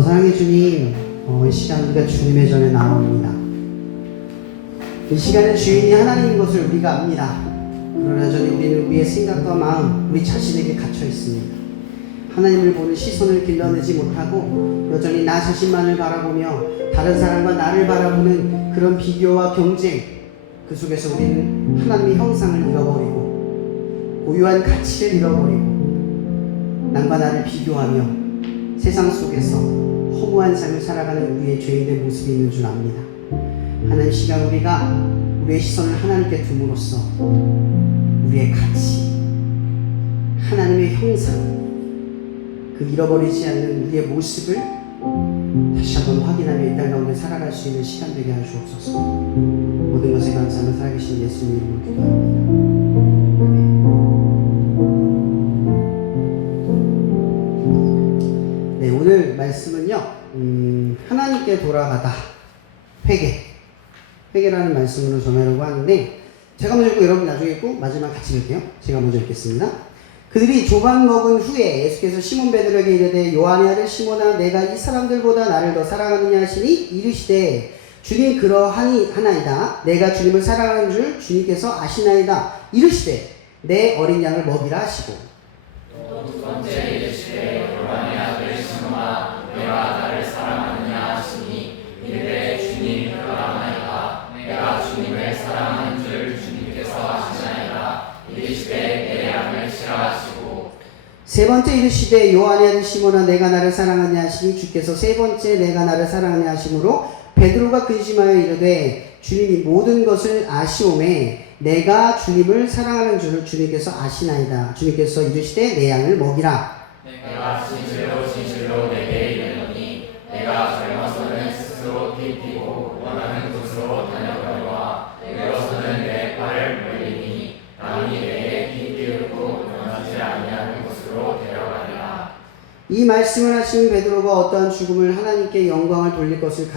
사랑의 주님, 이 시간 우리가 주님의 전에 나옵니다. 이 시간은 주인이 하나님인 것을 우리가 압니다. 그러나 여전히 우리는 우리의 생각과 마음, 우리 자신에게 갇혀 있습니다. 하나님을 보는 시선을 길러내지 못하고 여전히 나 자신만을 바라보며 다른 사람과 나를 바라보는 그런 비교와 경쟁, 그 속에서 우리는 하나님의 형상을 잃어버리고 고유한 가치를 잃어버리고 남과 나를 비교하며 세상 속에서 허무한 삶을 살아가는 우리의 죄인의 모습이 있는 줄 압니다. 하나님, 시간 우리가 우리의 시선을 하나님께 둠으로써 우리의 가치, 하나님의 형상, 그 잃어버리지 않는 우리의 모습을 다시 한번 확인하며 이 땅 가운데 살아갈 수 있는 시간 되게 하여 주옵소서. 모든 것에 감사하며 살아계신 예수님 이름으로 기도합니다. 아멘. 네, 오늘 말씀은요, 하나님께 돌아가다, 회개라는 말씀으로 전하려고 하는데, 제가 먼저 읽고 여러분 나중에 읽고 마지막 같이 읽을게요. 제가 먼저 읽겠습니다. 그들이 조반 먹은 후에 예수께서 시몬 베드로에게 이르되 요한의 아들 시몬아, 내가 이 사람들보다 나를 더 사랑하느냐 하시니 이르시되 주님 그러하나이다. 내가 주님을 사랑하는 줄 주님께서 아시나이다. 이르시되 내 어린 양을 먹이라 하시고, 또 두 번째 이르시되 요한의 아들 시몬아, 내가 나를 사랑하느냐 하시니 이르되 주님 그러하나이다. 내가 주님을 사랑하는 줄 주님께서 아시나이다. 이르시되 내 양을 싫어하시고, 세 번째 이르시되 요한의 아들 시몬아, 내가 나를 사랑하느냐 하시니 주께서 세 번째 내가 나를 사랑하느냐 하심으로 베드로가 근심하여 이르되 주님이 모든 것을 아시오매 내가 주님을 사랑하는 줄을 주님께서 아시나이다. 주님께서 이르시되 내 양을 먹이라. 내가 진실로 내게 이르노니 내가 젊어서는 스스로 뛰고 원하는 곳으로 다녀가려와 늙어서는 내 발을 벌리니 남이 내게 띠우고 원하지 아니하는 곳으로 데려가리라. 이 말씀을 하신 베드로가 어떠한 죽음을 하나님께 영광을 돌릴 것을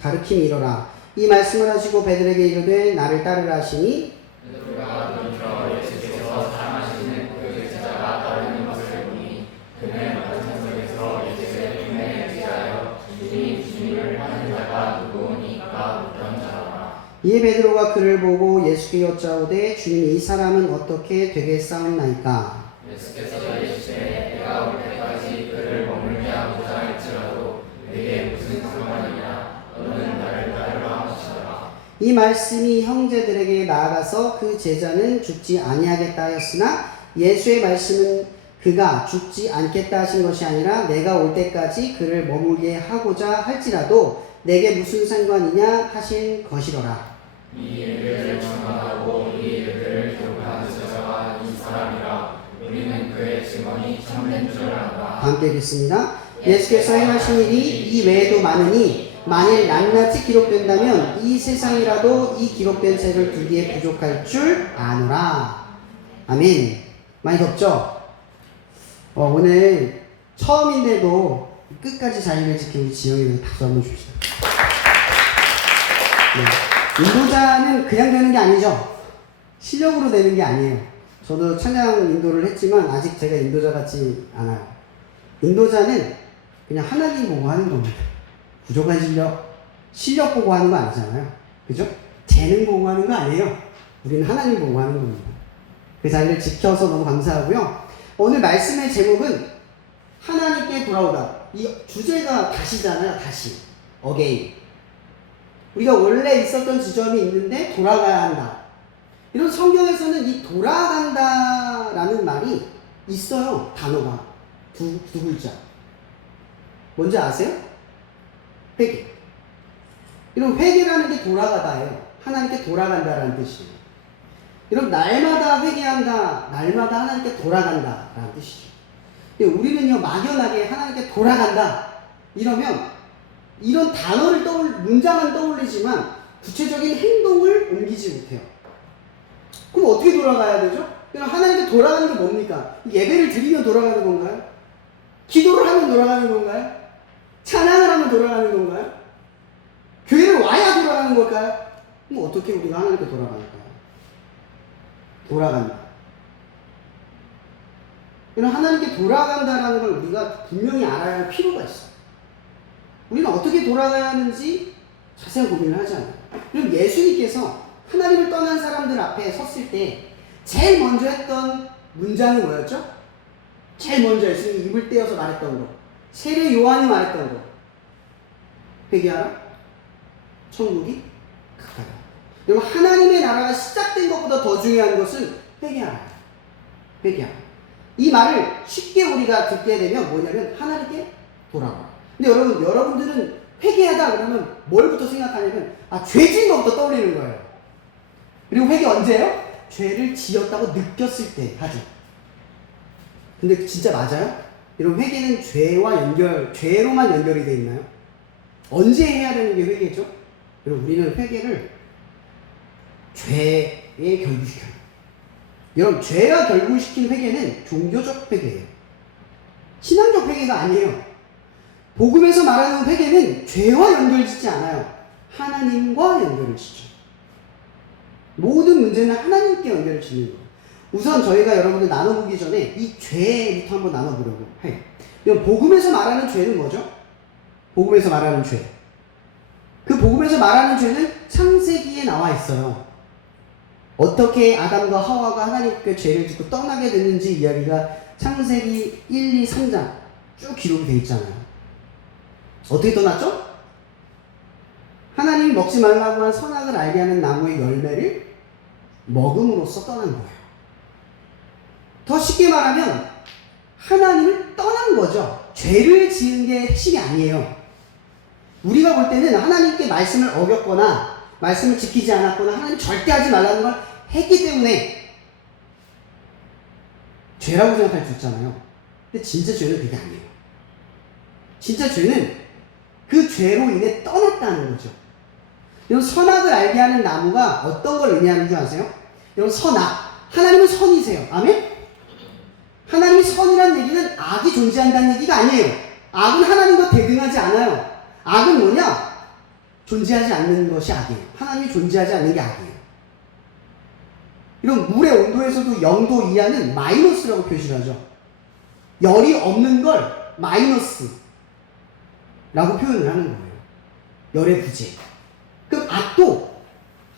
가르킴이로라. 이 말씀을 하시고 베드로에게 이르되 나를 따르라 하시니, 베드로가 돌이켜 예수께서 사랑하시는 그 제자가 따르는 것을 보니 그는 마찬가지에서 예수의 품에 의지하여 주님을 하는 자가 누구오니까 묻던 자라. 이에 베드로가 그를 보고 예수께 여짜오되 주님, 이 사람은 어떻게 되겠사옵나이까? 예수께서 이르시되 내가 올 때까지 그를 머물게 하고자 할지라도 내게 무슨 상관이냐? 너는 나를 따르라 하시더라. 이 말씀이 형제들에게 나아가서 그 제자는 죽지 아니하겠다 하였으나 예수의 말씀은 그가 죽지 않겠다 하신 것이 아니라 내가 올 때까지 그를 머물게 하고자 할지라도 내게 무슨 상관이냐 하신 것이로라. 이 일을 청하고 이 일을 기록하는 제자가 이 사람이라. 우리는 그의 증언이 참된 줄 안다. 함께 읽겠습니다. 예수께서 행하신 일이 이 외에도 많으니 만일 낱낱이 기록된다면 이 세상이라도 이 기록된 책을 두기에 부족할 줄 아노라. 아멘. 많이 덥죠? 오늘 처음인데도 끝까지 자리를 지킨 우리 지영이를 박수 한번 줍시다. 네. 인도자는 그냥 되는 게 아니죠. 실력으로 되는 게 아니에요. 저도 찬양 인도를 했지만 아직 제가 인도자 같지 않아요. 인도자는 그냥 하나님 보고 하는 겁니다. 부족한 실력 보고 하는 거 아니잖아요. 그죠? 재능 보고 하는 거 아니에요. 우리는 하나님 보고 하는 겁니다. 그 자리를 지켜서 너무 감사하고요. 오늘 말씀의 제목은 하나님께 돌아오다. 이 주제가 다시잖아요. 다시. 어게인. 우리가 원래 있었던 지점이 있는데 돌아가야 한다. 이런 성경에서는 이 돌아간다라는 말이 있어요. 단어가. 두 글자. 뭔지 아세요? 회개. 이런 회개라는 게 돌아가다예요. 하나님께 돌아간다라는 뜻이에요. 이런 날마다 회개한다, 날마다 하나님께 돌아간다라는 뜻이죠. 우리는요, 막연하게 하나님께 돌아간다 이러면 이런 단어를 문장은 떠올리지만 구체적인 행동을 옮기지 못해요. 그럼 어떻게 돌아가야 되죠? 그럼 하나님께 돌아가는 게 뭡니까? 예배를 드리면 돌아가는 건가요? 기도를 하면 돌아가는 건가요? 찬양을 하면 돌아가는 건가요? 교회를 와야 돌아가는 걸까요? 그럼 어떻게 우리가 하나님께 돌아갈까요? 돌아간다. 이런 하나님께 돌아간다라는 걸 우리가 분명히 알아야 할 필요가 있어요. 우리는 어떻게 돌아가야 하는지 자세한 고민을 하지 않아요. 그럼 예수님께서 하나님을 떠난 사람들 앞에 섰을 때 제일 먼저 했던 문장이 뭐였죠? 제일 먼저 예수님이 입을 떼어서 말했던 거, 세례 요한이 말했던 거, 회개하라, 천국이 가까이다. 여러분, 하나님의 나라가 시작된 것보다 더 중요한 것은 회개하라. 회개하라. 이 말을 쉽게 우리가 듣게 되면 뭐냐면 하나님께 돌아와. 근데 여러분들은 회개하다 그러면 뭘부터 생각하냐면 죄 지은 것부터 떠올리는 거예요. 그리고 회개 언제예요? 죄를 지었다고 느꼈을 때 하죠. 근데 진짜 맞아요? 이런 회개는 죄로만 연결이 돼 있나요? 언제 해야 되는 게 회개죠? 여러분, 우리는 회개를 죄에 결부시켜요. 여러분, 죄가 결부시킨 회개는 종교적 회개예요. 신앙적 회개가 아니에요. 복음에서 말하는 회개는 죄와 연결짓지 않아요. 하나님과 연결을 짓죠. 모든 문제는 하나님께 연결을 짓는 거예요. 우선 저희가 여러분들 나눠보기 전에 이 죄부터 한번 나눠보려고 해요. 복음에서 말하는 죄는 뭐죠? 복음에서 말하는 죄. 그 복음에서 말하는 죄는 창세기에 나와 있어요. 어떻게 아담과 하와가 하나님께 죄를 짓고 떠나게 됐는지 이야기가 창세기 1, 2, 3장 쭉 기록이 되어 있잖아요. 어떻게 떠났죠? 하나님이 먹지 말라고 한 선악을 알게 하는 나무의 열매를 먹음으로써 떠난 거예요. 더 쉽게 말하면 하나님을 떠난 거죠. 죄를 지은 게 핵심이 아니에요. 우리가 볼 때는 하나님께 말씀을 어겼거나 말씀을 지키지 않았거나 하나님 절대 하지 말라는 걸 했기 때문에 죄라고 생각할 수 있잖아요. 근데 진짜 죄는 그게 아니에요. 진짜 죄는 그 죄로 인해 떠났다는 거죠. 여러분, 선악을 알게 하는 나무가 어떤 걸 의미하는 줄 아세요? 여러분, 선악. 하나님은 선이세요. 아멘? 하나님이 선이라는 얘기는 악이 존재한다는 얘기가 아니에요. 악은 하나님과 대등하지 않아요. 악은 뭐냐? 존재하지 않는 것이 악이에요. 하나님이 존재하지 않는 게 악이에요. 이런 물의 온도에서도 0도 이하는 마이너스라고 표시를 하죠. 열이 없는 걸 마이너스라고 표현을 하는 거예요. 열의 부재. 그럼 악도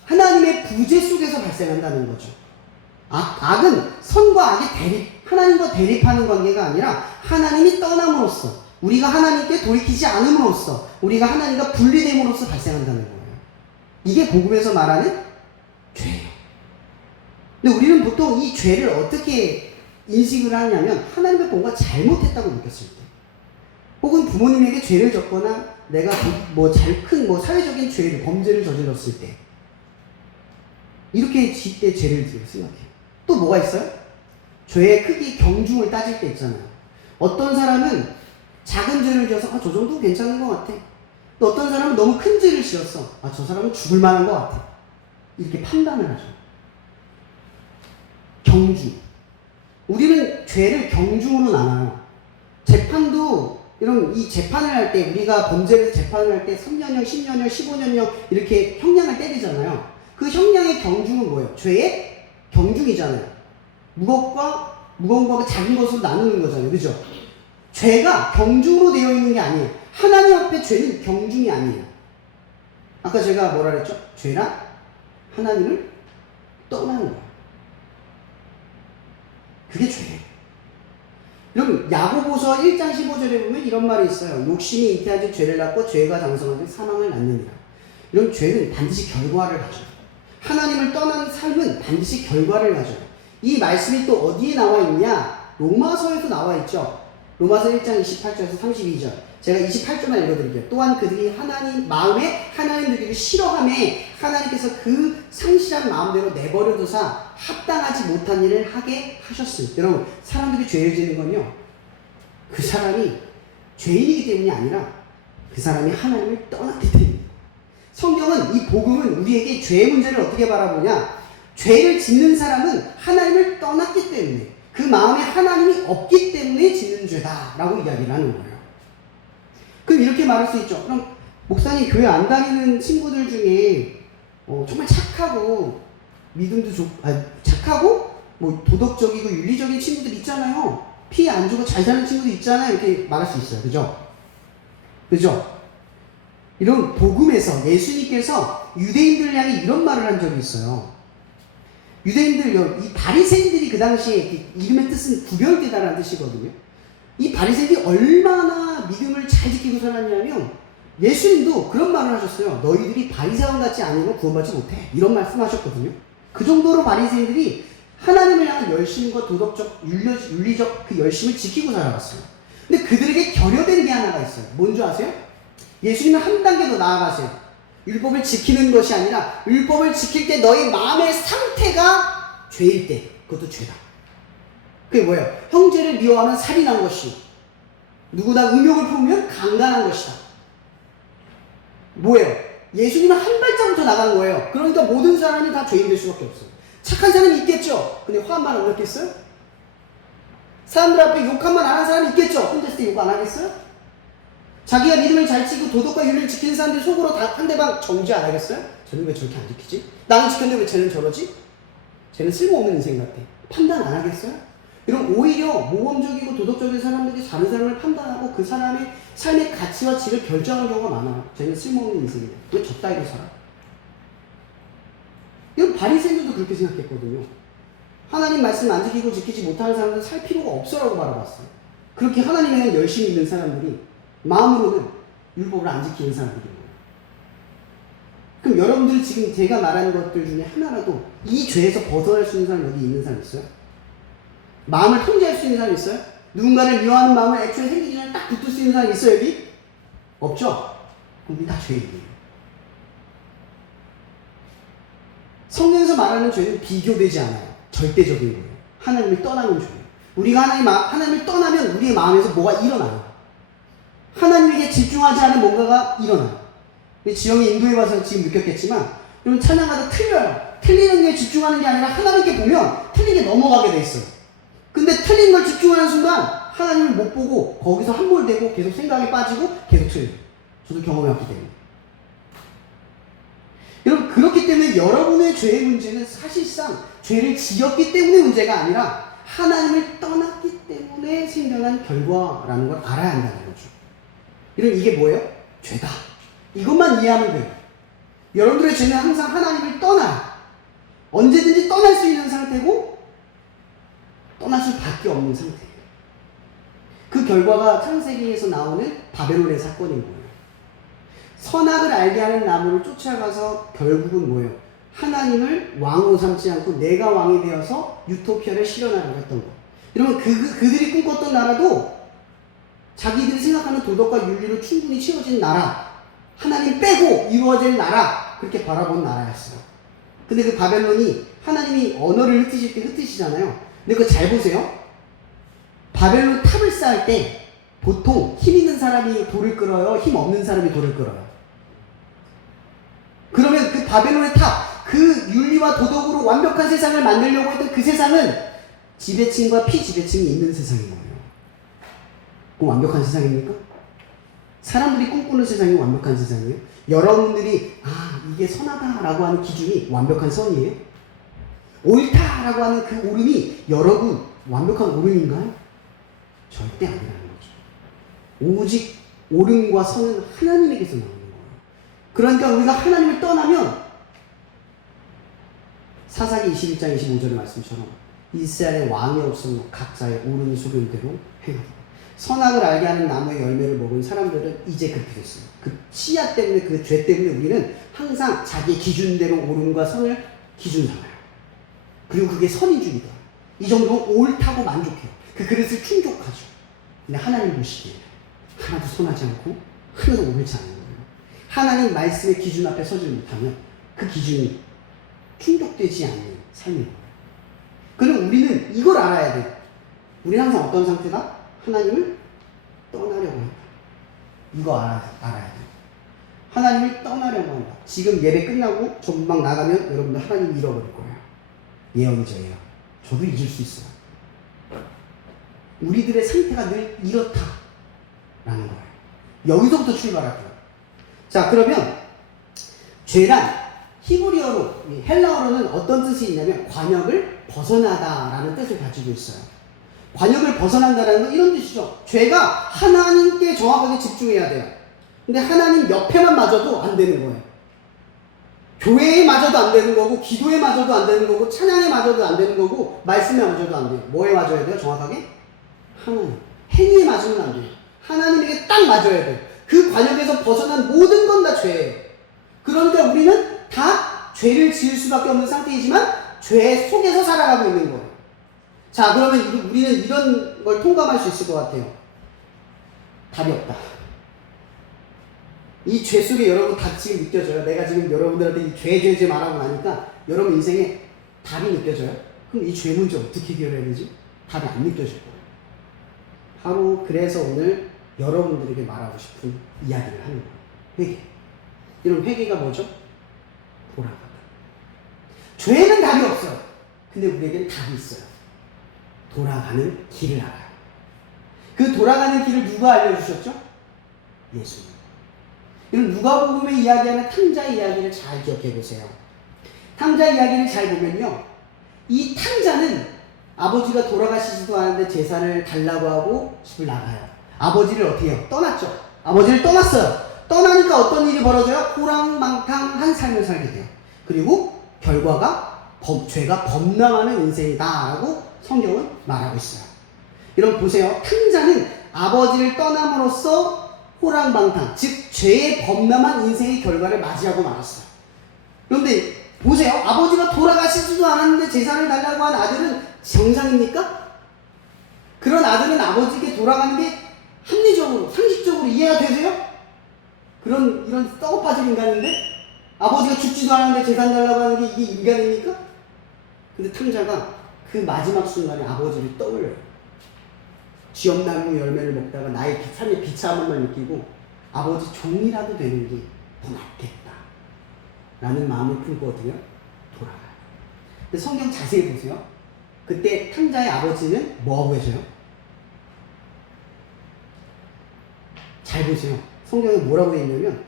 하나님의 부재 속에서 발생한다는 거죠. 악은 선과 악의 대립, 하나님과 대립하는 관계가 아니라 하나님이 떠남으로써, 우리가 하나님께 돌이키지 않음으로써, 우리가 하나님과 분리됨으로써 발생한다는 거예요. 이게 복음에서 말하는 죄예요. 근데 우리는 보통 이 죄를 어떻게 인식을 하냐면 하나님의 뭔가 잘못했다고 느꼈을 때, 혹은 부모님에게 죄를 졌거나 내가 큰 사회적인 죄를, 범죄를 저질렀을 때, 이렇게 때 죄를 생각해요. 또 뭐가 있어요? 죄의 크기, 경중을 따질 때 있잖아요. 어떤 사람은 작은 죄를 지어서 저 정도 괜찮은 것 같아. 또 어떤 사람은 너무 큰 죄를 지었어. 저 사람은 죽을 만한 것 같아. 이렇게 판단을 하죠. 경중. 우리는 죄를 경중으로 나눠요. 재판도, 여러분, 이 재판을 할 때, 우리가 범죄를 재판을 할 때 3년형, 10년형, 15년형 이렇게 형량을 때리잖아요. 그 형량의 경중은 뭐예요? 죄의 경중이잖아요. 무거운 거가 작은 것으로 나누는 거잖아요. 그죠? 죄가 경중으로 되어 있는 게 아니에요. 하나님 앞에 죄는 경중이 아니에요. 아까 제가 뭐라 그랬죠? 죄란 하나님을 떠나는 거예요. 그게 죄예요. 여러분, 야고보서 1장 15절에 보면 이런 말이 있어요. 욕심이 잉태한 즉 죄를 낳고 죄가 장성한 즉 사망을 낳느니라. 이런 죄는 반드시 결과를 가져요. 하나님을 떠난 삶은 반드시 결과를 가져요. 이 말씀이 또 어디에 나와 있냐? 로마서에도 나와 있죠. 로마서 1장 28절에서 32절. 제가 28절만 읽어드릴게요. 또한 그들이 마음에 하나님 되기를 싫어하매 하나님께서 그 상실한 마음대로 내버려 두사 합당하지 못한 일을 하게 하셨으니. 여러분, 사람들이 죄를 지는 건요, 그 사람이 죄인이기 때문이 아니라 그 사람이 하나님을 떠났기 때문입니다. 성경은, 이 복음은 우리에게 죄의 문제를 어떻게 바라보냐? 죄를 짓는 사람은 하나님을 떠났기 때문에, 그 마음에 하나님이 없기 때문에 짓는 죄다 라고 이야기를 하는 거예요. 그럼 이렇게 말할 수 있죠. 그럼 목사님, 교회 안 다니는 친구들 중에 정말 착하고 믿음도 착하고 도덕적이고 윤리적인 친구들 있잖아요. 피해 안 주고 잘 사는 친구들 있잖아요. 이렇게 말할 수 있어요. 그죠? 이런 복음에서 예수님께서 유대인들을 향해 이런 말을 한 적이 있어요. 유대인들, 이 바리새인들이 그 당시에 이름의 뜻은 구별되다라는 뜻이거든요. 이 바리새인들이 얼마나 믿음을 잘 지키고 살았냐면 예수님도 그런 말을 하셨어요. 너희들이 바리새인 같지 않으면 구원받지 못해. 이런 말씀하셨거든요. 그 정도로 바리새인들이 하나님을 향한 열심과 도덕적, 윤리적 그 열심을 지키고 살아갔어요. 근데 그들에게 결여된 게 하나가 있어요. 뭔지 아세요? 예수님은 한 단계 더 나아가세요. 율법을 지키는 것이 아니라 율법을 지킬 때 너의 마음의 상태가 죄일 때 그것도 죄다. 그게 뭐예요? 형제를 미워하면 살인한 것이요, 누구나 음욕을 품으면 강간한 것이다. 뭐예요? 예수님은 한 발자국부터 나간 거예요. 그러니까 모든 사람이 다 죄인 될 수밖에 없어요. 착한 사람이 있겠죠. 근데 화 한 번 안 올렸겠어요? 사람들 앞에 욕 한 번 안 한 사람이 있겠죠. 혼자 있을 때 욕 안 하겠어요? 자기가 믿음을 잘 지키고 도덕과 윤리를 지키는 사람들이 속으로 다 상대방 정지 안 하겠어요? 쟤는 왜 저렇게 안 지키지? 나는 지켰는데 왜 쟤는 저러지? 쟤는 쓸모없는 인생 같아. 판단 안 하겠어요? 이런 오히려 모범적이고 도덕적인 사람들이 다른 사람을 판단하고 그 사람의 삶의 가치와 질을 결정하는 경우가 많아요. 쟤는 쓸모없는 인생이다. 왜 저 따위로 살아? 이런 바리새인들도 그렇게 생각했거든요. 하나님 말씀 안 지키고 지키지 못하는 사람들은 살 필요가 없어라고 바라봤어요. 그렇게 하나님에 대한 열심히 있는 사람들이 마음으로는 율법을 안 지키는 사람들이에요. 그럼 여러분들 지금 제가 말하는 것들 중에 하나라도 이 죄에서 벗어날 수 있는 사람 여기 있는 사람 있어요? 마음을 통제할 수 있는 사람 있어요? 누군가를 미워하는 마음을 애초에 생기기 전에 딱 붙을 수 있는 사람 있어요 여기? 없죠? 그럼 우리 다 죄인이에요. 성경에서 말하는 죄는 비교되지 않아요. 절대적인 거예요. 하나님을 떠나는 죄예요. 우리가 하나님을 떠나면 우리의 마음에서 뭐가 일어나요. 하나님에게 집중하지 않은 뭔가가 일어나요. 지영이 인도에 와서 지금 느꼈겠지만 여러분 찬양하다 틀려요. 틀리는 게 집중하는 게 아니라 하나님께 보면 틀린 게 넘어가게 돼 있어요. 근데 틀린 걸 집중하는 순간 하나님을 못 보고 거기서 함몰되고 계속 생각에 빠지고 계속 틀려요. 저도 경험해왔기 때문에. 여러분 그렇기 때문에 여러분의 죄의 문제는 사실상 죄를 지었기 때문에 문제가 아니라 하나님을 떠났기 때문에 생겨난 결과라는 걸 알아야 한다는 거죠. 이런 이게 뭐예요? 죄다. 이것만 이해하면 돼요. 여러분들의 죄는 항상 하나님을 떠나요. 언제든지 떠날 수 있는 상태고 떠날 수밖에 없는 상태예요. 그 결과가 창세기에서 나오는 바벨론의 사건인 거예요. 선악을 알게 하는 나무를 쫓아가서 결국은 뭐예요? 하나님을 왕으로 삼지 않고 내가 왕이 되어서 유토피아를 실현하려고 했던 거. 여러분 그들이 꿈꿨던 나라도 자기들이 생각하는 도덕과 윤리로 충분히 채워진 나라, 하나님 빼고 이루어질 나라, 그렇게 바라본 나라였어요. 근데 그 바벨론이 하나님이 언어를 흩으실 때 흩으시잖아요. 근데 그거 잘 보세요. 바벨론 탑을 쌓을 때 보통 힘 있는 사람이 돌을 끌어요? 힘 없는 사람이 돌을 끌어요? 그러면 그 바벨론의 탑, 그 윤리와 도덕으로 완벽한 세상을 만들려고 했던 그 세상은 지배층과 피지배층이 있는 세상인 거예요. 그럼 완벽한 세상입니까? 사람들이 꿈꾸는 세상이 완벽한 세상이에요? 여러분들이 이게 선하다라고 하는 기준이 완벽한 선이에요? 옳다라고 하는 그 옳음이 여러분 완벽한 옳음인가요? 절대 아니라는 거죠. 오직 옳음과 선은 하나님에게서 나오는 거예요. 그러니까 우리가 하나님을 떠나면 사사기 21장 25절의 말씀처럼 이스라엘의 왕이 없으므로 각자의 옳은 소견대로 행하다. 선악을 알게 하는 나무의 열매를 먹은 사람들은 이제 그렇게 됐어요. 그 씨앗 때문에, 그 죄 때문에 우리는 항상 자기의 기준대로 옳음과 선을 기준 삼아요. 그리고 그게 선인 줄 믿어요. 이 정도면 옳다고 만족해요. 그 그릇을 충족하죠. 근데 하나님 보시기에 하나도 선하지 않고 하나도 옳지 않은 거예요. 하나님 말씀의 기준 앞에 서지 못하면 그 기준이 충족되지 않는 삶인 거예요. 그럼 우리는 이걸 알아야 돼요. 우리는 항상 어떤 상태다? 하나님을 떠나려고 한다. 이거 알아야 돼요. 하나님을 떠나려고 한다. 지금 예배 끝나고 전방 나가면 여러분들 하나님 잃어버릴 거예요. 예언이죠, 예언. 저도 잊을 수 있어요. 우리들의 상태가 늘 이렇다라는 거예요. 여기서부터 출발할게요. 자, 그러면 죄란 히브리어로, 헬라어로는 어떤 뜻이 있냐면 관역을 벗어나다라는 뜻을 가지고 있어요. 관역을 벗어난다는 건 이런 뜻이죠. 죄가 하나님께 정확하게 집중해야 돼요. 근데 하나님 옆에만 맞아도 안 되는 거예요. 교회에 맞아도 안 되는 거고, 기도에 맞아도 안 되는 거고, 찬양에 맞아도 안 되는 거고, 말씀에 맞아도 안 돼요. 뭐에 맞아야 돼요? 정확하게? 하나님. 행위에 맞으면 안 돼요. 하나님에게 딱 맞아야 돼요. 그 관역에서 벗어난 모든 건 다 죄예요. 그러니까 우리는 다 죄를 지을 수밖에 없는 상태이지만 죄 속에서 살아가고 있는 거예요. 자, 그러면 우리는 이런 걸 통감할 수 있을 것 같아요. 답이 없다. 이 죄 속에 여러분 답 지금 느껴져요? 내가 지금 여러분들한테 이 죄 말하고 나니까 여러분 인생에 답이 느껴져요? 그럼 이 죄 문제 어떻게 해결해야 되지? 답이 안 느껴질 거예요. 바로 그래서 오늘 여러분들에게 말하고 싶은 이야기를 하는 거예요. 회개. 이런 회개가 뭐죠? 돌아가다. 죄는 답이 없어요. 근데 우리에겐 답이 있어요. 돌아가는 길을 알아요. 그 돌아가는 길을 누가 알려주셨죠? 예수님. 이런 누가복음에 이야기하는 탕자의 이야기를 잘 기억해 보세요. 탕자 이야기를 잘 보면요, 이 탕자는 아버지가 돌아가시지도 않았는데 재산을 달라고 하고 집을 나가요. 아버지를 어떻게 해요? 떠났죠. 아버지를 떠났어요. 떠나니까 어떤 일이 벌어져요? 호랑망탕한 삶을 살게 돼요. 그리고 결과가 죄가 범람하는 인생이다라고 성경은 말하고 있어요. 여러분 보세요. 탕자는 아버지를 떠남으로써 호랑방탕, 즉 죄의 범람한 인생의 결과를 맞이하고 말았어요. 그런데 보세요. 아버지가 돌아가시지도 않았는데 재산을 달라고 한 아들은 정상입니까? 그런 아들은 아버지에게 돌아가는 게 합리적으로, 상식적으로 이해가 되세요? 이런 썩어빠질 인간인데 아버지가 죽지도 않았는데 재산 달라고 하는 게 이게 인간입니까? 근데 탕자가 그 마지막 순간에 아버지를 떠올려요. 쥐엄나무 열매를 먹다가 나의 삶의 비참함을 느끼고 아버지 종이라도 되는 게 더 낫겠다 라는 마음을 품고 어떻게 돌아가요. 근데 성경 자세히 보세요. 그때 탕자의 아버지는 뭐하고 계세요? 잘 보세요. 성경에 뭐라고 되어 있냐면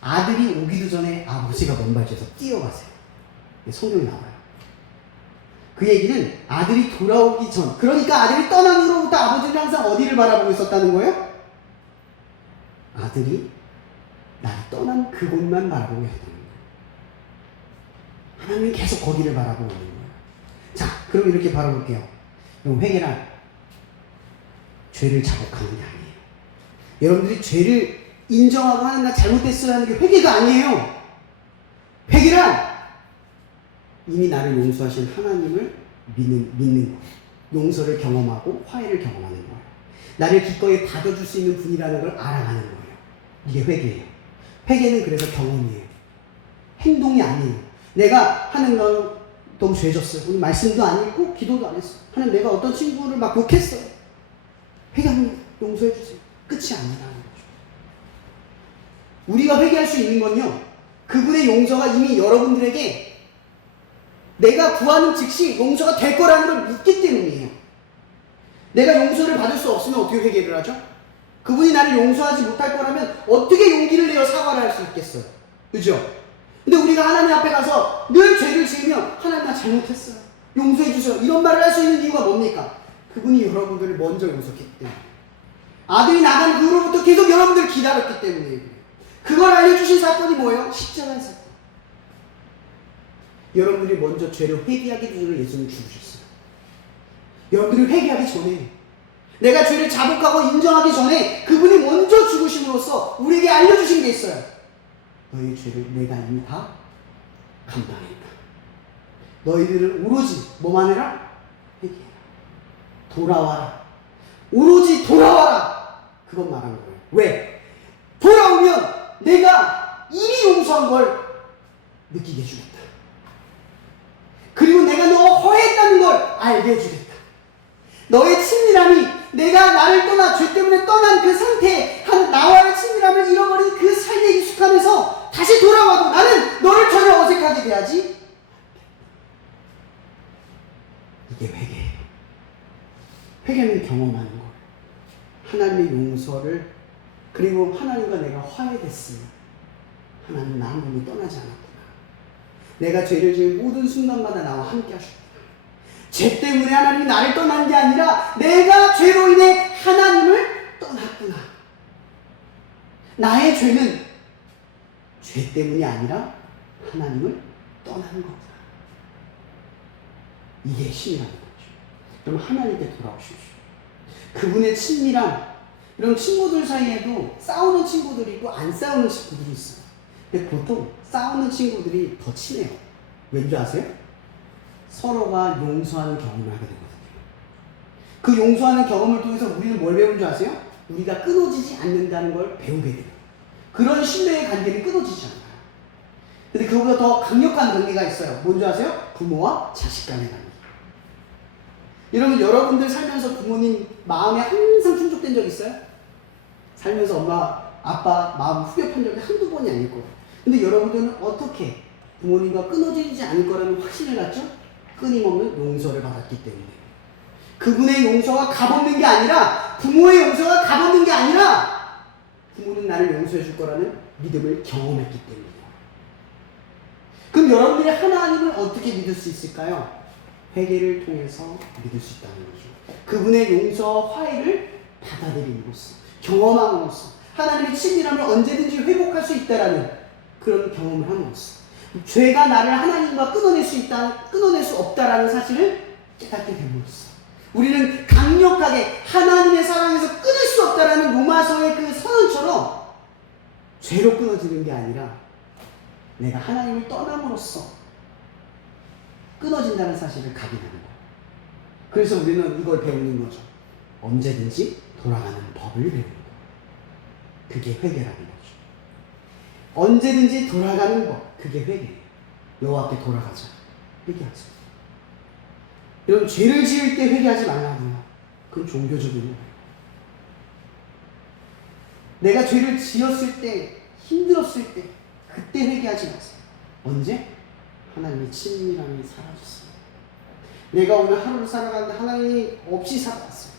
아들이 오기도 전에 아버지가 먼 발치에서 뛰어가세요. 성경에 나와요. 그 얘기는 아들이 돌아오기 전, 그러니까 아들이 떠난 후로부터 아버지는 항상 어디를 바라보고 있었다는 거예요? 아들이 나를 떠난 그곳만 바라보고 있었다는 거예요. 하나님은 계속 거기를 바라보고 있는 거예요. 자, 그럼 이렇게 바라볼게요. 그럼 회개란 죄를 자복하는 게 아니에요. 여러분들이 죄를 인정하고 하는 나 잘못했어야 하는 게 회개가 아니에요. 회개란 이미 나를 용서하신 하나님을 믿는 거예요. 용서를 경험하고 화해를 경험하는 거예요. 나를 기꺼이 받아줄 수 있는 분이라는 걸 알아가는 거예요. 이게 회개예요. 회개는 그래서 경험이에요. 행동이 아니에요. 내가 하는 건 너무 죄졌어요. 오늘 말씀도 안 읽고 기도도 안 했어. 하나님 내가 어떤 친구를 막 욕했어요. 회개합니다. 용서해 주세요. 끝이 아니라는 거죠. 우리가 회개할 수 있는 건요, 그분의 용서가 이미 여러분들에게 내가 구하는 즉시 용서가 될 거라는 걸 믿기 때문이에요. 내가 용서를 받을 수 없으면 어떻게 회개를 하죠? 그분이 나를 용서하지 못할 거라면 어떻게 용기를 내어 사과를 할 수 있겠어요? 그죠? 근데 우리가 하나님 앞에 가서 늘 죄를 지으면 하나님 나 잘못했어요. 용서해 주세요. 이런 말을 할 수 있는 이유가 뭡니까? 그분이 여러분들을 먼저 용서했기 때문에. 아들이 나간 그 후로부터 계속 여러분들을 기다렸기 때문에. 그걸 알려주신 사건이 뭐예요? 십자가의 사건. 여러분들이 먼저 죄를 회개하기 전에 예수님 죽으셨어요. 여러분들이 회개하기 전에, 내가 죄를 자복하고 인정하기 전에 그분이 먼저 죽으심으로써 우리에게 알려주신 게 있어요. 너희 죄를 내가 이미 다 감당했다. 너희들은 오로지 뭐만 해라? 회개해라. 돌아와라. 오로지 돌아와라. 그것 말하는 거예요. 왜? 돌아오면 내가 이미 용서한 걸 느끼게 해주겠다. 그리고 내가 너 허했다는 걸 알게 해주겠다. 너의 친밀함이 내가 나를 떠나 죄 때문에 떠난 그 상태에 나와의 친밀함을 잃어버린 그 삶에 익숙하면서 다시 돌아와도 나는 너를 전혀 어색하게 대하지. 이게 회개예요. 회개는 경험하는 거예요. 하나님의 용서를, 그리고 하나님과 내가 화해됐으면 하나님 나 한 번도 떠나지 않았구나. 내가 죄를 지은 모든 순간마다 나와 함께 하셨구나. 죄 때문에 하나님이 나를 떠난 게 아니라 내가 죄로 인해 하나님을 떠났구나. 나의 죄는 죄 때문이 아니라 하나님을 떠나는 거구나. 이게 신이라는 거죠. 그럼 하나님께 돌아오십시오. 그분의 친밀함. 이런 친구들 사이에도 싸우는 친구들이 있고 안 싸우는 친구들이 있어요. 근데 보통 싸우는 친구들이 더 친해요. 왠지 아세요? 서로가 용서하는 경험을 하게 되거든요. 그 용서하는 경험을 통해서 우리는 뭘 배운 줄 아세요? 우리가 끊어지지 않는다는 걸 배우게 돼요. 그런 신뢰의 관계는 끊어지지 않아요. 근데 그거보다 더 강력한 관계가 있어요. 뭔지 아세요? 부모와 자식 간의 관계. 여러분, 여러분들 살면서 부모님 마음에 항상 충족된 적 있어요? 살면서 엄마, 아빠 마음 후벼판 적이 한두 번이 아닐 거예요. 근데 여러분들은 어떻게 부모님과 끊어지지 않을 거라는 확신을 갖죠? 끊임없는 용서를 받았기 때문에. 그분의 용서가 값없는 게 아니라, 부모의 용서가 값없는 게 아니라, 부모는 나를 용서해 줄 거라는 믿음을 경험했기 때문이에요. 그럼 여러분들이 하나님을 어떻게 믿을 수 있을까요? 회개를 통해서 믿을 수 있다는 거죠. 그분의 용서, 화해를 받아들임으로써, 경험함으로써, 하나님의 친밀함을 언제든지 회복할 수 있다라는 그런 경험을 함으로써, 죄가 나를 하나님과 끊어낼 수 없다라는 사실을 깨닫게 됨으로써, 우리는 강력하게 하나님의 사랑에서 끊을 수 없다라는 로마서의 그 선언처럼 죄로 끊어지는 게 아니라 내가 하나님을 떠남으로써 끊어진다는 사실을 각인하는 거예요. 그래서 우리는 이걸 배우는 거죠. 언제든지 돌아가는 법을 배우는 거예요. 그게 회개라는 거죠. 언제든지 돌아가는 법, 그게 회개예요. 여호와께 돌아가자. 회개하자. 여러분, 죄를 지을 때 회개하지 말라고요. 그건 종교적인 거예요. 내가 죄를 지었을 때, 힘들었을 때, 그때 회개하지 마세요. 언제? 하나님의 친밀함이 사라졌습니다. 내가 오늘 하루를 살아가는데 하나님이 없이 살아갔습니다.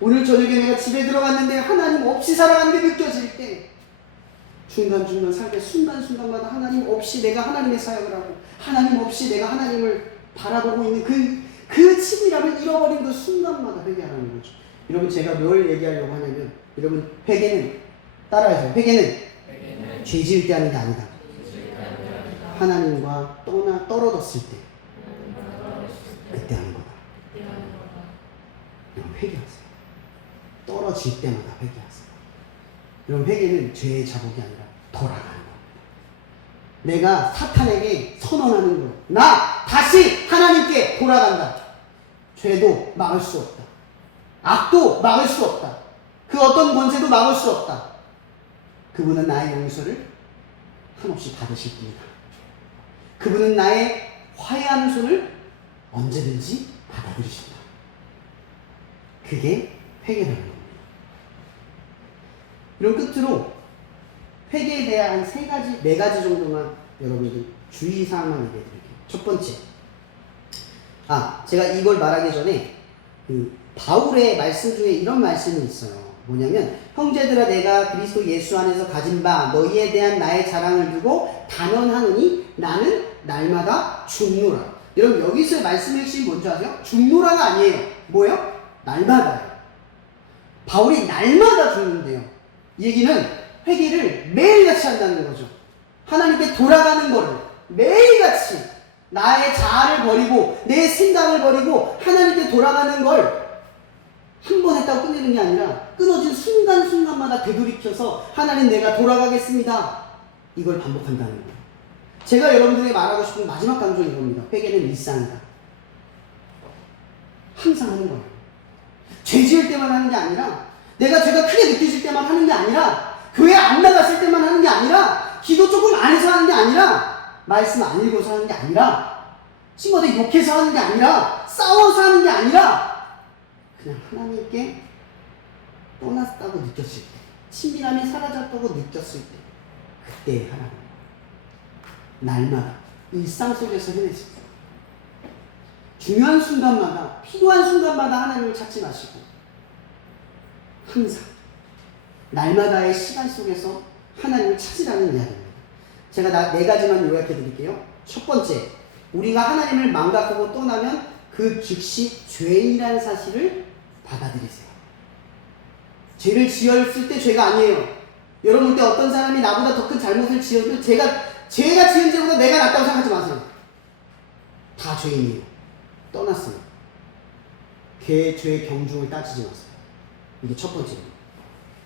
오늘 저녁에 내가 집에 들어갔는데 하나님 없이 살아가는 게 느껴질 때, 중간중간 삶의 순간순간마다 하나님 없이 내가 하나님의 사역을 하고, 하나님 없이 내가 하나님을 바라보고 있는 그 친밀함을 잃어버린 그 순간마다 회개하라는 거죠. 여러분, 제가 뭘 얘기하려고 하냐면, 여러분, 회개는, 따라하세요. 회개는 죄 지을 때 하는 게 아니다. 하나님과 떨어졌을 때, 그때 하는 거다. 여러분, 회개하세요. 떨어질 때마다 회개하세요. 여러분, 회개는 죄의 자복이 아니라 돌아가는 겁니다. 내가 사탄에게 선언하는 거예요. 나 다시 하나님께 돌아간다. 죄도 막을 수 없다. 악도 막을 수 없다. 그 어떤 권세도 막을 수 없다. 그분은 나의 용서를 한없이 받으실 분이다. 그분은 나의 화해하는 손을 언제든지 받아들이신다. 그게 회개라는 겁니다. 이런 끝으로 회개에 대한 네 가지 정도만 여러분들 주의사항만 얘기해 드릴게요. 첫 번째, 제가 이걸 말하기 전에 바울의 말씀 중에 이런 말씀이 있어요. 뭐냐면, 형제들아, 내가 그리스도 예수 안에서 가진 바 너희에 대한 나의 자랑을 두고 단언하노니 나는 날마다 죽노라. 여러분, 여기서 말씀의 핵심이 뭔지 아세요? 죽노라가 아니에요. 뭐예요? 날마다예요. 바울이 날마다 죽는데요. 이 얘기는 회개를 매일같이 한다는 거죠. 하나님께 돌아가는 거를 매일같이, 나의 자아를 버리고 내 생각을 버리고 하나님께 돌아가는 걸 한 번 했다고 끝내는 게 아니라 끊어진 순간순간마다 되돌이켜서 하나님, 내가 돌아가겠습니다. 이걸 반복한다는 거예요. 제가 여러분들에게 말하고 싶은 마지막 강조는 이겁니다. 회개는 일상이다. 항상 하는 거예요. 죄 지을 때만 하는 게 아니라, 내가 죄가 크게 느껴질 때만 하는 게 아니라, 교회 안 나갔을 때만 하는 게 아니라, 기도 조금 안 해서 하는 게 아니라, 말씀 안 읽어서 하는 게 아니라, 친구한테 욕해서 하는 게 아니라, 싸워서 하는 게 아니라, 그냥 하나님께 떠났다고 느꼈을 때, 친밀함이 사라졌다고 느꼈을 때, 그때 하나님, 날마다 일상 속에서 해내십니다. 중요한 순간마다, 필요한 순간마다 하나님을 찾지 마시고 항상 날마다의 시간 속에서 하나님을 찾으라는 이야기입니다. 제가 네 가지만 요약해 드릴게요. 첫 번째, 우리가 하나님을 망각하고 떠나면 그 즉시 죄인이라는 사실을 받아들이세요. 죄를 지었을 때 죄가 아니에요. 여러분 볼 때 어떤 사람이 나보다 더 큰 잘못을 지어도 제가 지은 죄보다 내가 낫다고 생각하지 마세요. 다 죄인이에요. 떠났어요. 걔 죄의 경중을 따지지 마세요. 이게 첫 번째예요.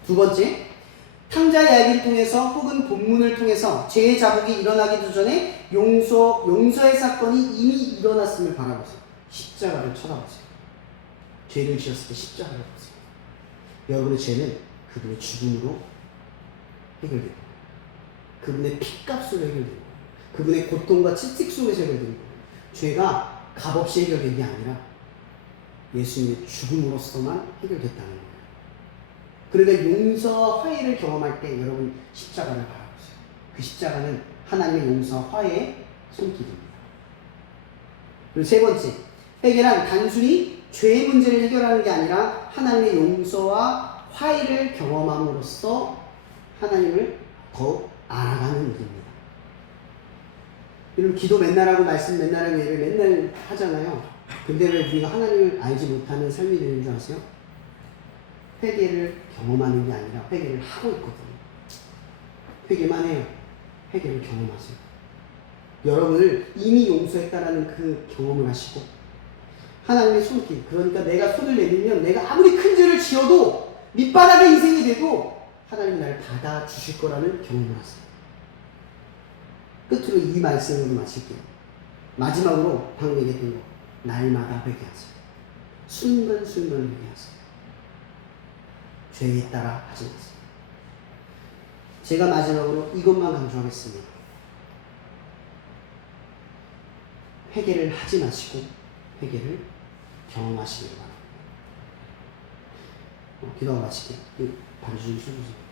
두 번째, 탕자 이야기를 통해서 혹은 본문을 통해서 죄의 자복이 일어나기도 전에 용서의 사건이 이미 일어났음을 바라보세요. 십자가를 쳐다보세요. 죄를 지었을 때 십자가를 보세요. 여러분의 죄는 그분의 죽음으로 해결되고, 그분의 피값으로 해결되고, 그분의 고통과 채찍 속에서 해결되고, 죄가 값없이 해결된 게 아니라 예수님의 죽음으로서만 해결됐다는 거예요. 그러니까 용서와 화해를 경험할 때 여러분 십자가를 바라보세요. 그 십자가는 하나님의 용서와 화해의 손길입니다. 그리고 세 번째, 회개란 단순히 죄의 문제를 해결하는 게 아니라 하나님의 용서와 화해를 경험함으로써 하나님을 더 알아가는 일입니다. 여러분 기도 맨날 하고 말씀 맨날 하고 예배 맨날 하잖아요. 근데 왜 우리가 하나님을 알지 못하는 삶이 되는 줄 아세요? 회개를 경험하는 게 아니라 회개를 하고 있거든요. 회개만 해요. 회개를 경험하세요. 여러분을 이미 용서했다라는 그 경험을 하시고, 하나님의 손길, 그러니까 내가 손을 내밀면 내가 아무리 큰 죄를 지어도 밑바닥의 인생이 돼도 하나님이 나를 받아주실 거라는 경험을 하세요. 끝으로 이 말씀으로 마칠게요. 마지막으로 방금 얘기했던 거, 날마다 회개하세요. 순간순간 회개하세요. 죄에 따라 하지 마세요. 제가 마지막으로 이것만 강조하겠습니다. 회개를 하지 마시고 회개를 경험하시길 바랍니다. 기도하고 마칠게요. 반주 좀 써주세요.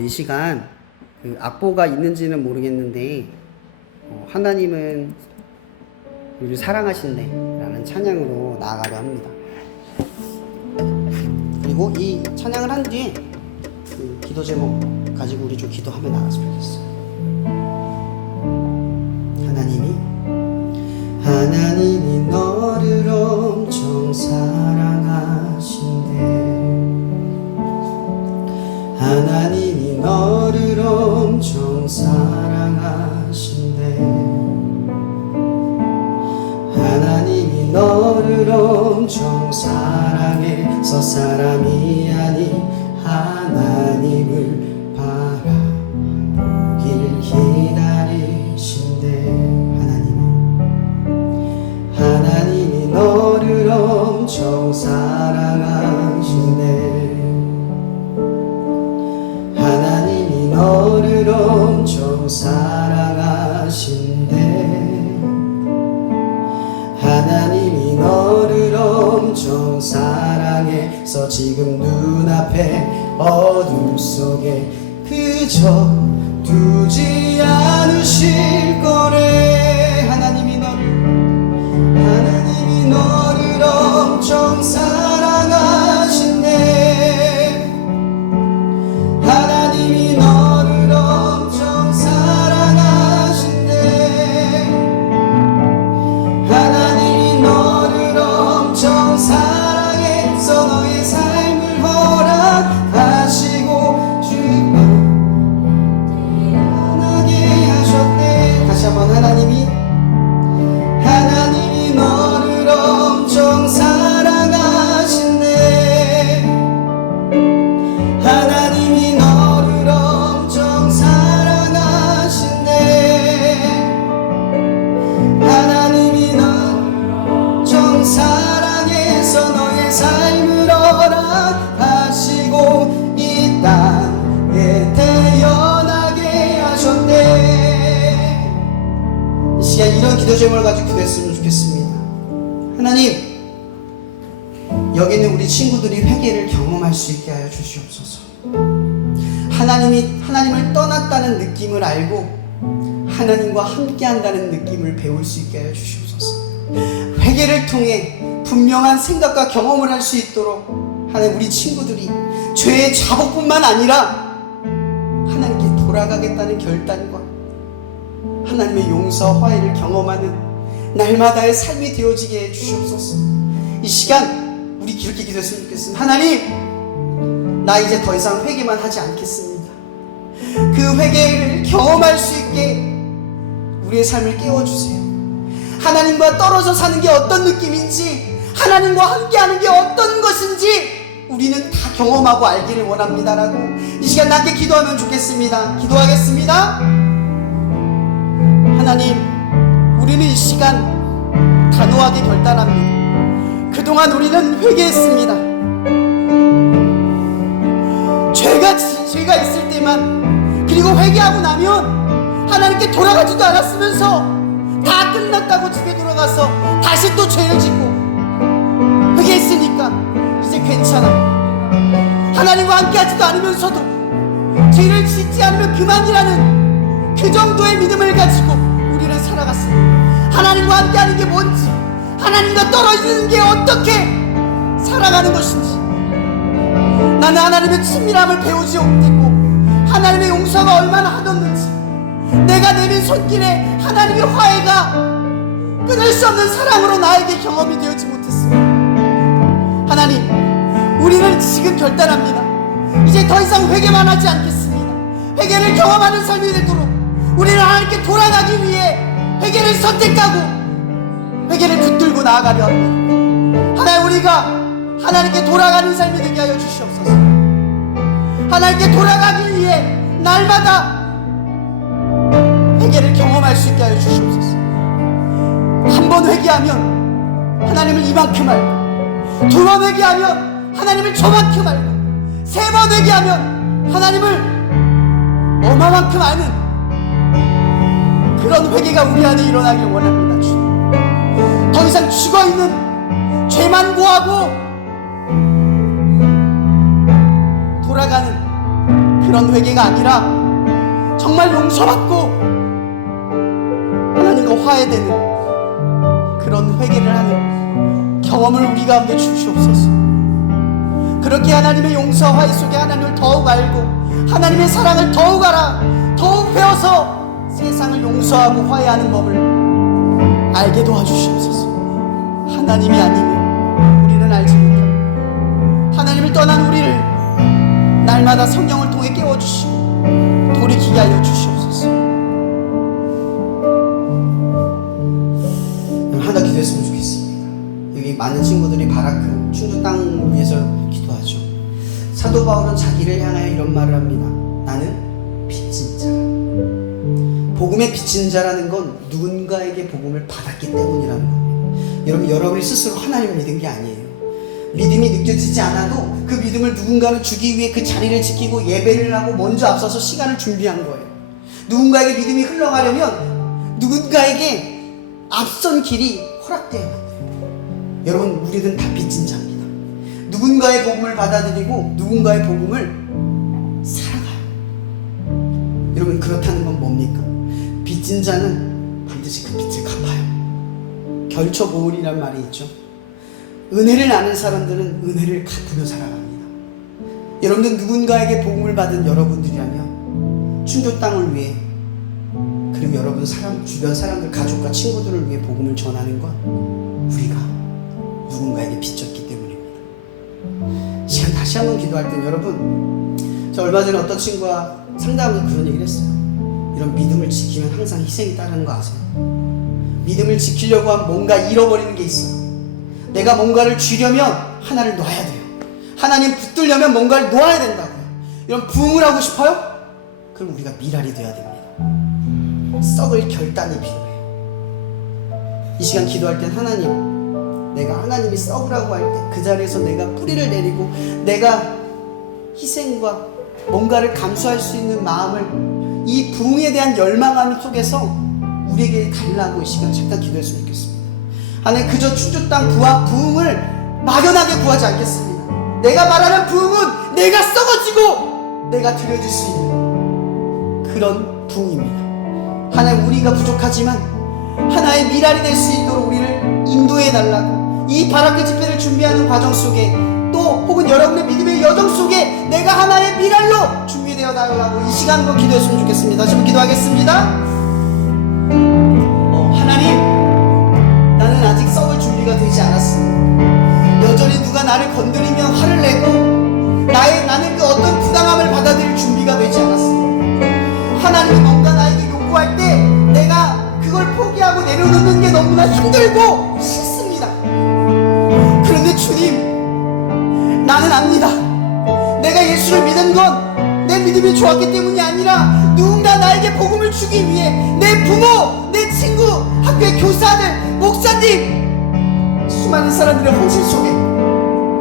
이 시간 그 악보가 있는지는 모르겠는데 하나님은 우리를 사랑하신대 라는 찬양으로 나아가려 합니다. 그리고 이 찬양을 한 뒤에 그 기도 제목 가지고 우리 좀 기도하며 나갔으면 좋겠어요. 하나님이 너를 엄청 사랑하신대. 하나님이 너를 엄청 사랑하신대. 하나님이 너를 엄청 사랑해서 사람이 아닌 하나님을 바라보길 기다리신대. 하나님이 너를 엄청 사랑하신대. 하나님이 너를 엄청 사랑하신대. 하나님이 너를 엄청 사랑해서 지금 눈앞에 어둠 속에 그저 두지 않으실 거래. 하나님이 너를 엄청 사랑하신대. 하나님이 너를 엄청 사랑하신대. 하나님이 너를 엄청 사랑해서 너의 삶을 허락하시고 주만 태어나게 하셨대. 다시 한번 하나님이 너를 엄청 사랑하신대. 하나님이 너를 엄청 사랑하신대. 하나님이 너를 엄청 사랑해서 너의 삶을 허락하시고 이 땅에 태어나게 하셨대. 이 시간 이런 기도 제목을 가지고 기도했으면 좋겠습니다. 하나님, 여기 있는 우리 친구들이 회개를 경험할 수 있게 하여 주시옵소서. 하나님을 떠났다는 느낌을 알고 하나님과 함께 한다는 느낌을 배울 수 있게 하여 주시옵소서. 회개를 통해 분명한 생각과 경험을 할 수 있도록 하나님, 우리 친구들이 죄의 자복뿐만 아니라 하나님께 돌아가겠다는 결단과 하나님의 용서, 화해를 경험하는 날마다의 삶이 되어지게 해주시옵소서. 이 시간 우리 이렇게 기도했으면 좋겠습니다. 하나님, 나 이제 더 이상 회개만 하지 않겠습니다. 그 회개를 경험할 수 있게 우리의 삶을 깨워주세요. 하나님과 떨어져 사는 게 어떤 느낌인지, 하나님과 함께하는 게 어떤 것인지 우리는 다 경험하고 알기를 원합니다라고 이 시간 함께 기도하면 좋겠습니다. 기도하겠습니다. 하나님, 우리는 이 시간 단호하게 결단합니다. 그동안 우리는 회개했습니다. 죄가 있을 때만, 그리고 회개하고 나면 하나님께 돌아가지도 않았으면서 다 끝났다고 집에 돌아가서 다시 또 죄를 짓고, 회개했으니까 이제 괜찮아, 하나님과 함께하지도 않으면서도 죄를 짓지 않으면 그만이라는 그 정도의 믿음을 가지고 우리는 살아갔습니다. 하나님과 함께하는 게 뭔지, 하나님과 떨어지는 게 어떻게 살아가는 것인지, 나는 하나님의 친밀함을 배우지 못했고 하나님의 용서가 얼마나 하던지, 내가 내민 손길에 하나님의 화해가 끊을 수 없는 사랑으로 나에게 경험이 되지 못했습니다. 하나님, 우리는 지금 결단합니다. 이제 더 이상 회개만 하지 않겠습니다. 회개를 경험하는 삶이 되도록 우리는 하나님께 돌아가기 위해 회개를 선택하고 회개를 붙들고 나아가려 합니다. 하나님, 우리가 하나님께 돌아가는 삶이 되게 하여 주시옵소서. 하나님께 돌아가기 위해 날마다 회개를 경험할 수 있게 하여 주시옵소서. 한 번 회개하면 하나님을 이만큼 알고, 두 번 회개하면 하나님을 저만큼 알고, 세 번 회개하면 하나님을 얼마만큼 아는 그런 회개가 우리 안에 일어나길 원합니다. 주님, 더 이상 죽어있는 죄만 구하고 돌아가는 그런 회개가 아니라 정말 용서받고 하나님과 화해되는 그런 회개를 하는 경험을 우리 가운데 주시옵소서. 그렇게 하나님의 용서 화해 속에 하나님을 더욱 알고 하나님의 사랑을 더욱 알아 더욱 배워서 세상을 용서하고 화해하는 법을 알게 도와주시옵소서. 하나님이 아니면 우리는 알지 못합니다. 하나님을 떠난 우리를 날마다 성령을 통해 깨워주시고 돌이키게 하여 주시옵소서. 하나 기도했으면 좋겠습니다. 여기 많은 친구들이 바라크 충주 땅을 위해서 기도하죠. 사도 바울은 자기를 향하여 이런 말을 합니다. 나는 빚진 자. 복음의 빚진 자라는 건 누군가에게 복음을 받았기 때문이라는 겁니다. 여러분이 스스로 하나님을 믿은 게 아니에요. 믿음이 느껴지지 않아도 그 믿음을 누군가를 주기 위해 그 자리를 지키고 예배를 하고 먼저 앞서서 시간을 준비한 거예요. 누군가에게 믿음이 흘러가려면 누군가에게 앞선 길이 허락돼야 합니다. 여러분, 우리는 다 빚진 자입니다. 누군가의 복음을 받아들이고 누군가의 복음을 살아가요. 여러분, 그렇다는 건 뭡니까? 빚진 자는 반드시 그 빚을 갚아요. 결처보울이란 말이 있죠. 은혜를 아는 사람들은 은혜를 갚으며 살아갑니다. 여러분들, 누군가에게 복음을 받은 여러분들이라면 충주 땅을 위해, 그리고 여러분 주변 사람들, 가족과 친구들을 위해 복음을 전하는 건 우리가 누군가에게 빚졌기 때문입니다. 시간 다시 한번 기도할 때, 여러분, 저 얼마 전에 어떤 친구가 상담하면서 그런 얘기를 했어요. 이런 믿음을 지키면 항상 희생이 따르는 거 아세요? 믿음을 지키려고 하면 뭔가 잃어버리는 게 있어요. 내가 뭔가를 쥐려면 하나를 놔야 돼요. 하나님 붙들려면 뭔가를 놓아야 된다고요. 이런 부흥을 하고 싶어요? 그럼 우리가 미랄이 돼야 됩니다. 썩을 결단이 필요해요. 이 시간 기도할 땐 하나님, 내가 하나님이 썩으라고 할 때 그 자리에서 내가 뿌리를 내리고 내가 희생과 뭔가를 감수할 수 있는 마음을, 이 부흥에 대한 열망함 속에서 우리에게 달라고 이 시간 잠깐 기도했으면 좋겠습니다. 하나님, 그저 충주 땅 부흥을 막연하게 구하지 않겠습니다. 내가 말하는 부흥은 내가 썩어지고 내가 드려질 수 있는 그런 부흥입니다. 하나님, 우리가 부족하지만 하나의 미랄이 될 수 있도록 우리를 인도해달라고, 이 바라크 집회를 준비하는 과정 속에 또 혹은 여러분의 믿음의 여정 속에 내가 하나의 미랄로 준비되어 달라고 이 시간으로 기도했으면 좋겠습니다. 다시 한번 기도하겠습니다. 하나님, 나의 믿음이 좋았기 때문이 아니라 누군가 나에게 복음을 주기 위해 내 부모, 내 친구, 학교의 교사들, 목사님, 수많은 사람들의 헌신 속에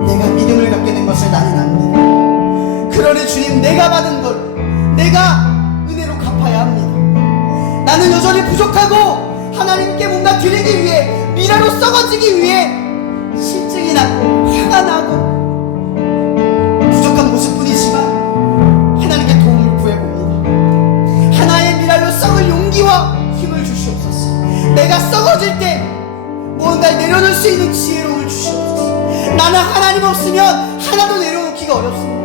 내가 믿음을 갖게 된 것을 나는 압니다. 그러니 주님, 내가 받은 걸 내가 은혜로 갚아야 합니다. 나는 여전히 부족하고 하나님께 뭔가 드리기 위해, 미라로 썩어지기 위해 실증이 나고 화가 나고 부족한 모습뿐이지만 하나님께 도움을 구해봅니다. 하나의 미랄로 썩을 용기와 힘을 주시옵소서. 내가 썩어질 때 무언가를 내려놓을 수 있는 지혜로움을 주시옵소서. 나는 하나님 없으면 하나도 내려놓기가 어렵습니다.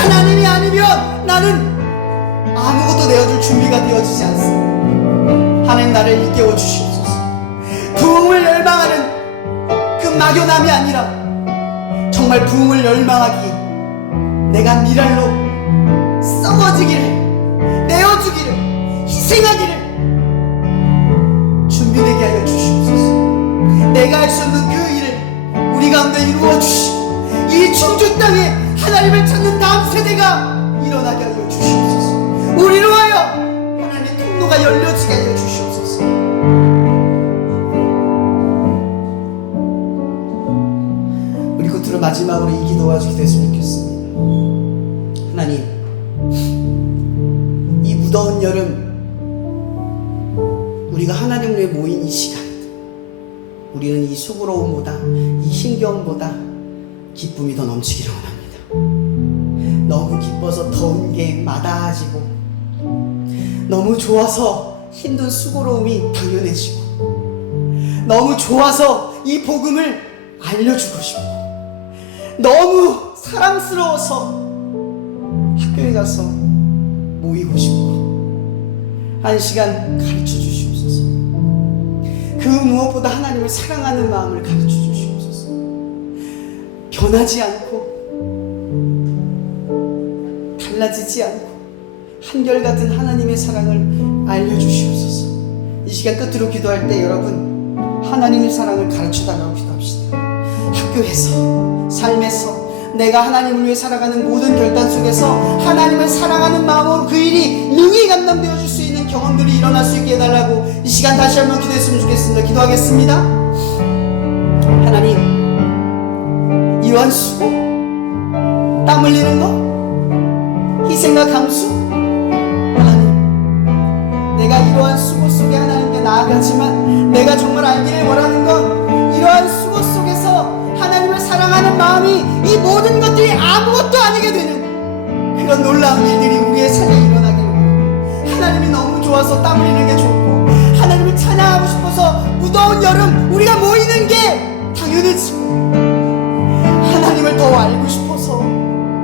하나님이 아니면 나는 아무것도 내어줄 준비가 되어지지 않습니다. 하나님, 나를 일깨워 주시옵소서. 부흥을 열망하는 그 막연함이 아니라 정말 부흥을 열망하기에 내가 미랄로 썩어지기를, 내어주기를, 희생하기를 준비되게 하여 주시옵소서. 내가 할 수 없는 그 일을 우리 가운데 이루어 주시고 이 충주 땅에 하나님을 찾는 다음 세대가 일어나게 하여 주시옵소서. 우리로 하여 하나님의 통로가 열려지게 하여 주시옵소서. 우리 끝으로 마지막으로 이 기도가 됐으면 좋겠습니다. 하나님, 이 무더운 여름 우리가 하나님 위해 모인 이 시간, 우리는 이 수고로움보다, 이 힘겨움보다 기쁨이 더 넘치기를 원합니다. 너무 기뻐서 더운 게 마다하지고, 너무 좋아서 힘든 수고로움이 당연해지고, 너무 좋아서 이 복음을 알려주고 싶고, 너무 사랑스러워서 학교에 가서 모이고 싶고, 한 시간 가르쳐 주시옵소서. 그 무엇보다 하나님을 사랑하는 마음을 가르쳐 주시옵소서. 변하지 않고 달라지지 않고 한결같은 하나님의 사랑을 알려주시옵소서. 이 시간 끝으로 기도할 때 여러분, 하나님의 사랑을 가르쳐달라고 기도합시다. 학교에서, 삶에서, 내가 하나님을 위해 살아가는 모든 결단 속에서 하나님을 사랑하는 마음으로 그 일이 능히 감당되어 줄 수 있는 경험들이 일어날 수 있게 해달라고 이 시간 다시 한번 기도했으면 좋겠습니다. 기도하겠습니다. 하나님, 이러한 수고, 땀 흘리는 거, 희생과 감수, 하나님, 내가 이러한 수고 속에 하나님께 나아가지만 내가 정말 알기를 원하는 건 이러한 수고 속에서 하나님을 사랑하는 마음이 이 모든 것들이 아무것도 아니게 되는 그런 놀라운 일들이 우리의 삶에 일어나기를 원합니다. 하나님이 너무 좋아서 땀 흘리는 게 좋고, 하나님을 찬양하고 싶어서 무더운 여름 우리가 모이는 게 당연해지고, 하나님을 더 알고 싶어서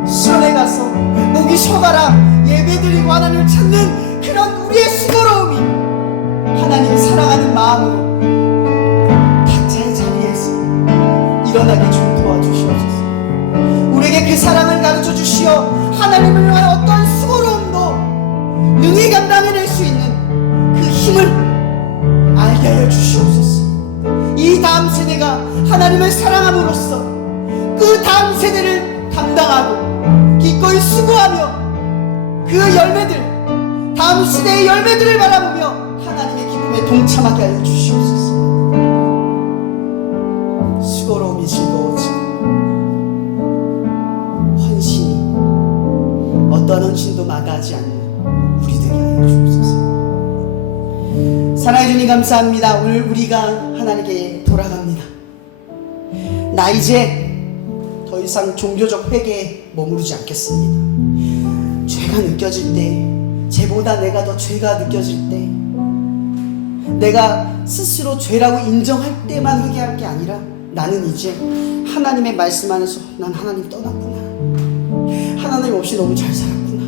수련회 가서 목이 쉬어가라 예배드리고 하나님을 찾는 그런 우리의 수고로움이 하나님을 사랑하는 마음으로 각자의 자리에서 일어나게 좀 도와주시옵소서. 우리에게 그 사랑을 가르쳐 주시어 하나님을 위한 어떤 수고로움도 능히 감당해낼 수 있는 그 힘을 알게 하여 주시옵소서. 이 다음 세대가 하나님을 사랑함으로써 그 다음 세대를 감당하고 기꺼이 수고하며 그 열매들, 다음 시대의 열매들을 바라보며 하나님의 기쁨에 동참하게 하여 주시옵소서. 수고로움이 즐거워지고 헌신이 어떤 헌신도 마다하지 않는 우리 되게 하여 주옵소서. 사랑해 주님 감사합니다. 오늘 우리가 하나님께 돌아갑니다. 나 이제 더 이상 종교적 회개에 머무르지 않겠습니다. 죄가 느껴질 때, 죄보다 내가 더 죄가 느껴질 때, 내가 스스로 죄라고 인정할 때만 회개할 게 아니라 나는 이제 하나님의 말씀 안에서 난 하나님 떠났구나, 하나님 없이 너무 잘 살았구나,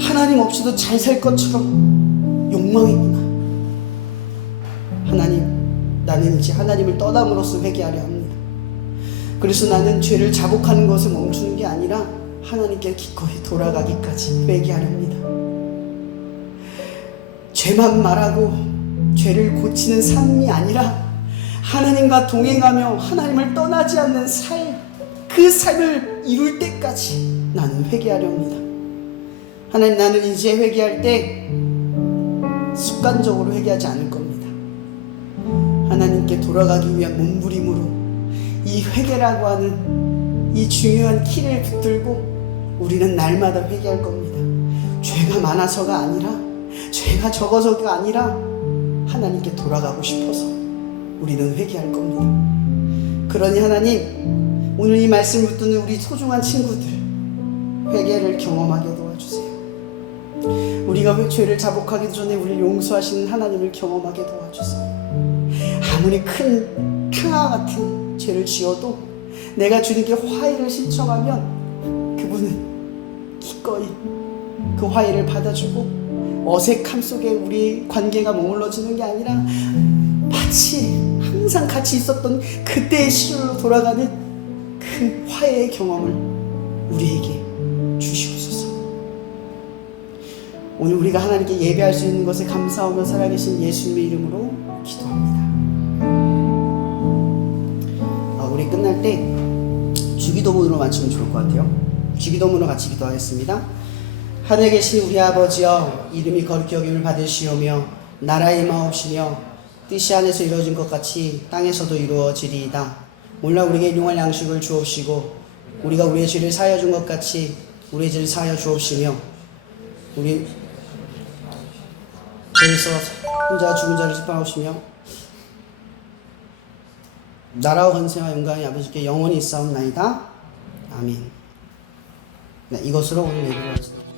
하나님 없이도 잘 살 것처럼 욕망이구나, 하나님, 나는 이제 하나님을 떠남으로써 회개하려 합니다. 그래서 나는 죄를 자복하는 것을 멈추는 게 아니라 하나님께 기꺼이 돌아가기까지 회개하려 합니다. 죄만 말하고 죄를 고치는 삶이 아니라 하나님과 동행하며 하나님을 떠나지 않는 삶, 그 삶을 이룰 때까지 나는 회개하려 합니다. 하나님, 나는 이제 회개할 때 습관적으로 회개하지 않을 겁니다. 하나님께 돌아가기 위한 몸부림으로 이 회개라고 하는 이 중요한 키를 붙들고 우리는 날마다 회개할 겁니다. 죄가 많아서가 아니라, 죄가 적어서가 아니라 하나님께 돌아가고 싶어서 우리는 회개할 겁니다. 그러니 하나님, 오늘 이 말씀을 듣는 우리 소중한 친구들, 회개를 경험하게 도와주세요. 우리가 죄를 자복하기 전에 우리를 용서하시는 하나님을 경험하게 도와주세요. 아무리 큰 탕화 같은 죄를 지어도 내가 주님께 화해를 신청하면 그분은 기꺼이 그 화해를 받아주고, 어색함 속에 우리 관계가 머물러지는 게 아니라 마치 항상 같이 있었던 그때의 시절로 돌아가는 그 화해의 경험을 우리에게 주시옵소서. 오늘 우리가 하나님께 예배할 수 있는 것에 감사하며 살아계신 예수님의 이름으로 기도합니다. 우리 끝날 때 주기도문으로 마치면 좋을 것 같아요. 주기도문으로 같이 기도하겠습니다. 하늘에 계신 우리 아버지여, 이름이 거룩히 여김을 받으시오며 나라의 마옵시며 뜻이 하늘에서 이루어진 것 같이 땅에서도 이루어지리이다. 오늘날 우리에게 일용할 양식을 주옵시고, 우리가 우리의 죄를 사하여 준 것 같이 우리의 죄를 사하여 주옵시며, 우리 죄에서 혼자 죽은 자를 심판하시며 나라와 권세와 영광이 아버지께 영원히 있사옵나이다. 아멘. 네, 이것으로 오늘 예배를 마치도록 하겠습니다.